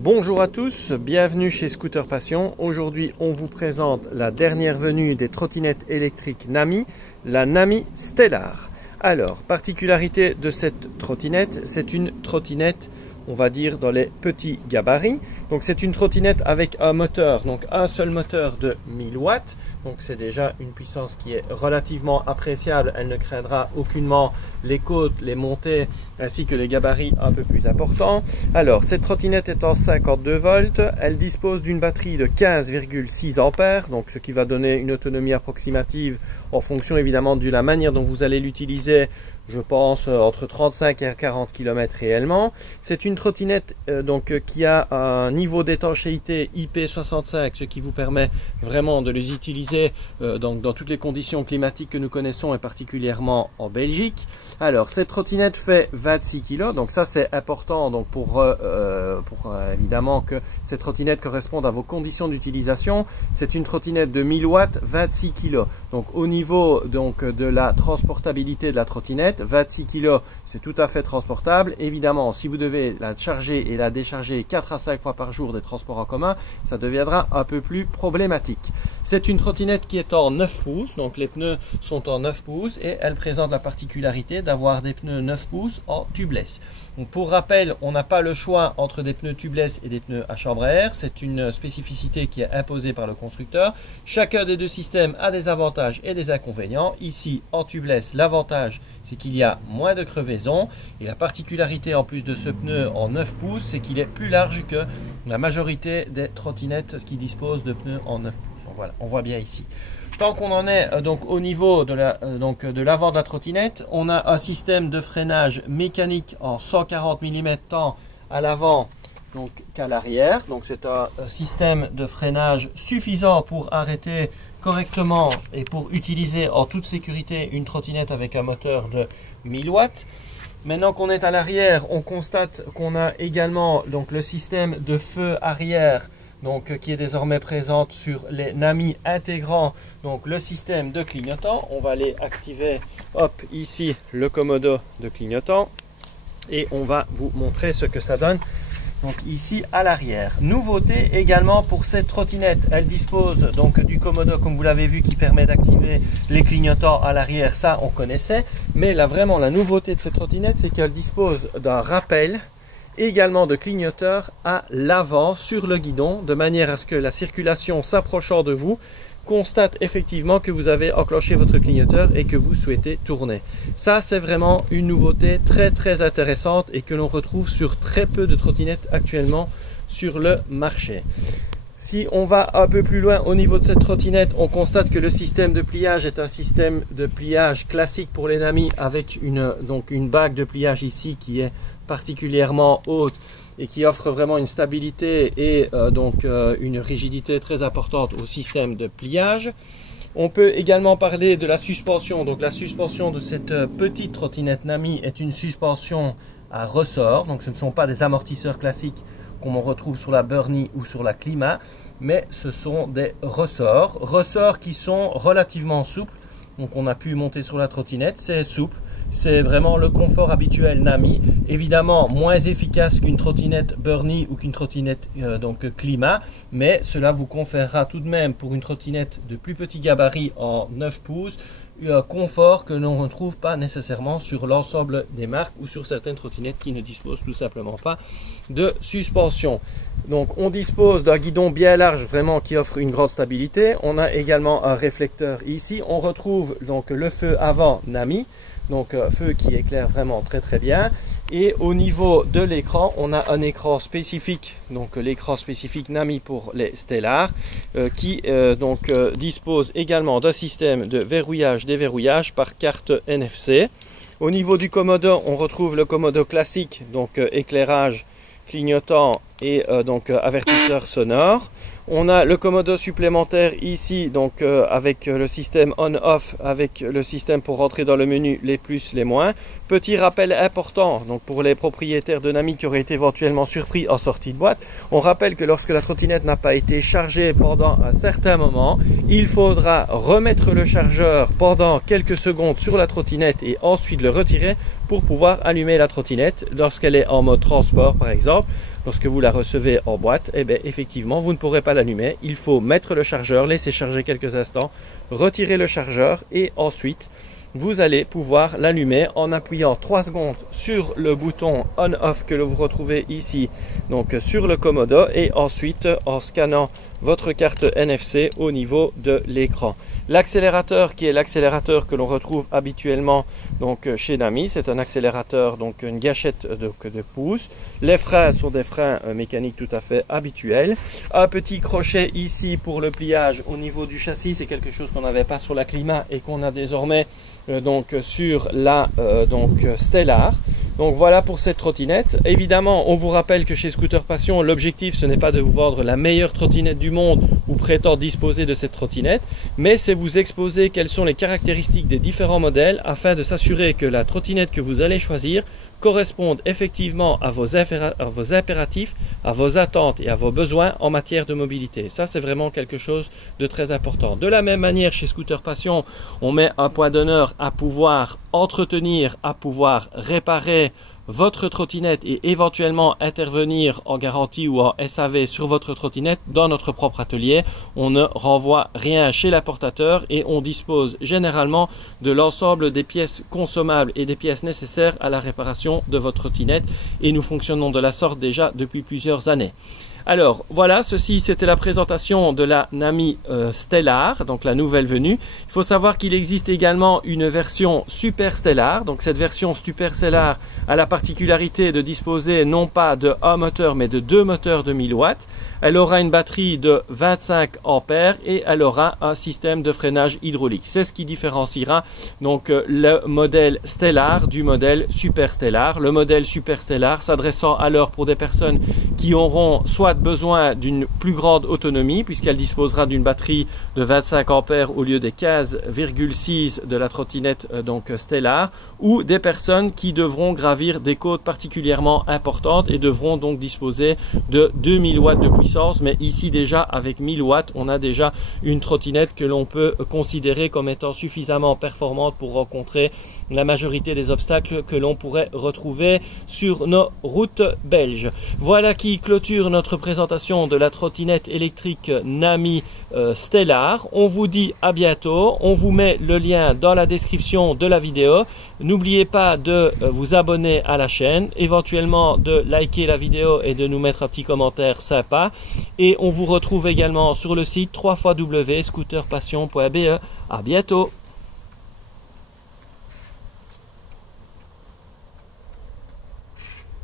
Bonjour à tous, bienvenue chez Scooter Passion. Aujourd'hui, on vous présente la dernière venue des trottinettes électriques Nami, la Nami Stellar. Alors, particularité de cette trottinette, c'est une trottinette, on va dire, dans les petits gabarits. Donc, c'est une trottinette avec un moteur, donc un seul moteur de 1000 watts. Donc, c'est déjà une puissance qui est relativement appréciable. Elle ne craindra aucunement les côtes, les montées, ainsi que les gabarits un peu plus importants. Alors, cette trottinette est en 52 volts. Elle dispose d'une batterie de 15,6 ampères, donc ce qui va donner une autonomie approximative en fonction évidemment de la manière dont vous allez l'utiliser. Je pense entre 35 et 40 km réellement. C'est une trottinette qui a un niveau d'étanchéité IP65, ce qui vous permet vraiment de les utiliser dans toutes les conditions climatiques que nous connaissons et particulièrement en Belgique. Alors, cette trottinette fait 26 kg, donc ça c'est important donc pour évidemment que cette trottinette corresponde à vos conditions d'utilisation. C'est une trottinette de 1000 watts, 26 kg. Donc au niveau de la transportabilité de la trottinette, 26 kg, c'est tout à fait transportable. Évidemment, si vous devez la charger et la décharger 4 à 5 fois par jour des transports en commun, ça deviendra un peu plus problématique. C'est une trottinette qui est en 9 pouces, donc les pneus sont en 9 pouces et elle présente la particularité d'avoir des pneus 9 pouces en tubeless. Donc pour rappel, on n'a pas le choix entre des pneus tubeless et des pneus à chambre à air. C'est une spécificité qui est imposée par le constructeur. Chacun des deux systèmes a des avantages et des inconvénients. Ici, en tubeless, l'avantage, c'est qu'il y a moins de crevaison. Et la particularité en plus de ce pneu en 9 pouces, c'est qu'il est plus large que la majorité des trottinettes qui disposent de pneus en 9 pouces. Donc voilà, on voit bien ici. Tant qu'on en est donc au niveau de l'avant de la trottinette, on a un système de freinage mécanique en 140 mm tant à l'avant qu'à l'arrière. Donc c'est un système de freinage suffisant pour arrêter correctement et pour utiliser en toute sécurité une trottinette avec un moteur de 1000 watts. Maintenant qu'on est à l'arrière, on constate qu'on a également le système de feu arrière qui est désormais présente sur les Nami, intégrant le système de clignotant. On va aller activer ici le commodo de clignotant et on va vous montrer ce que ça donne ici à l'arrière. Nouveauté également pour cette trottinette, elle dispose du commodo comme vous l'avez vu qui permet d'activer les clignotants à l'arrière, ça on connaissait, mais là vraiment la nouveauté de cette trottinette, c'est qu'elle dispose d'un rappel également de clignoteurs à l'avant sur le guidon, de manière à ce que la circulation s'approchant de vous constate effectivement que vous avez enclenché votre clignoteur et que vous souhaitez tourner. Ça, c'est vraiment une nouveauté très intéressante et que l'on retrouve sur très peu de trottinettes actuellement sur le marché. Si on va un peu plus loin au niveau de cette trottinette, on constate que le système de pliage est un système de pliage classique pour les Nami avec une bague de pliage ici qui est particulièrement haute et qui offre vraiment une stabilité et une rigidité très importante au système de pliage. On peut également parler de la suspension. Donc la suspension de cette petite trottinette Nami est une suspension à ressort. Donc ce ne sont pas des amortisseurs classiques comme on retrouve sur la Burnie ou sur la Clima, mais ce sont des ressorts qui sont relativement souples. Donc on a pu monter sur la trottinette, c'est souple, c'est vraiment le confort habituel Nami. Évidemment moins efficace qu'une trottinette Burnie ou qu'une trottinette Clima, mais cela vous conférera tout de même pour une trottinette de plus petit gabarit en 9 pouces un confort que l'on ne retrouve pas nécessairement sur l'ensemble des marques ou sur certaines trottinettes qui ne disposent tout simplement pas de suspension. Donc on dispose d'un guidon bien large vraiment qui offre une grande stabilité. On a également un réflecteur ici. On retrouve le feu avant Nami, feu qui éclaire vraiment très bien. Et au niveau de l'écran, on a un écran spécifique, l'écran spécifique Nami pour les Stellar, qui dispose également d'un système de verrouillage, déverrouillage par carte NFC. Au niveau du commodo, on retrouve le commodo classique, éclairage, clignotant et avertisseur sonore. On a le commodo supplémentaire ici, avec le système on-off, avec le système pour rentrer dans le menu, les plus, les moins. Petit rappel important pour les propriétaires de Nami qui auraient été éventuellement surpris en sortie de boîte. On rappelle que lorsque la trottinette n'a pas été chargée pendant un certain moment, il faudra remettre le chargeur pendant quelques secondes sur la trottinette et ensuite le retirer pour pouvoir allumer la trottinette lorsqu'elle est en mode transport par exemple. lorsque vous la recevez en boîte, eh bien, effectivement, vous ne pourrez pas l'allumer. Il faut mettre le chargeur, laisser charger quelques instants, retirer le chargeur et ensuite, vous allez pouvoir l'allumer en appuyant 3 secondes sur le bouton on-off que vous retrouvez ici, donc sur le Commodo, et ensuite en scannant votre carte NFC au niveau de l'écran. L'accélérateur qui est l'accélérateur que l'on retrouve habituellement donc chez Nami, c'est un accélérateur, donc une gâchette de pouce. Les freins sont des freins mécaniques tout à fait habituels. Un petit crochet ici pour le pliage au niveau du châssis, c'est quelque chose qu'on n'avait pas sur la Clima et qu'on a désormais donc sur la Stellar. Donc voilà pour cette trottinette. Évidemment, on vous rappelle que chez Scooter Passion, l'objectif ce n'est pas de vous vendre la meilleure trottinette du monde ou prétendre disposer de cette trottinette, mais c'est vous exposer quelles sont les caractéristiques des différents modèles afin de s'assurer que la trottinette que vous allez choisir corresponde effectivement à vos impératifs, à vos attentes et à vos besoins en matière de mobilité. Ça, c'est vraiment quelque chose de très important. De la même manière, chez Scooter Passion, on met un point d'honneur à pouvoir entretenir, à pouvoir réparer votre trottinette et éventuellement intervenir en garantie ou en SAV sur votre trottinette dans notre propre atelier. On ne renvoie rien chez l'importateur et on dispose généralement de l'ensemble des pièces consommables et des pièces nécessaires à la réparation de votre trottinette et nous fonctionnons de la sorte déjà depuis plusieurs années. Alors voilà, ceci c'était la présentation de la Nami Stellar, donc la nouvelle venue. Il faut savoir qu'il existe également une version Super Stellar. Donc cette version Super Stellar a la particularité de disposer non pas de un moteur mais de 2 moteurs de 1000 watts. Elle aura une batterie de 25 ampères et elle aura un système de freinage hydraulique. C'est ce qui différenciera donc le modèle Stellar du modèle Super Stellar. Le modèle Super Stellar s'adressant alors pour des personnes qui auront soit besoin d'une plus grande autonomie puisqu'elle disposera d'une batterie de 25 ampères au lieu des 15,6 de la trottinette donc Stellar, ou des personnes qui devront gravir des côtes particulièrement importantes et devront donc disposer de 2000 watts de puissance. Mais ici déjà avec 1000 watts on a déjà une trottinette que l'on peut considérer comme étant suffisamment performante pour rencontrer la majorité des obstacles que l'on pourrait retrouver sur nos routes belges. Voilà qui clôture notre présentation de la trottinette électrique Nami Stellar. On vous dit à bientôt. On vous met le lien dans la description de la vidéo. N'oubliez pas de vous abonner à la chaîne, éventuellement de liker la vidéo et de nous mettre un petit commentaire sympa. Et on vous retrouve également sur le site www.scooterpassion.be. À bientôt.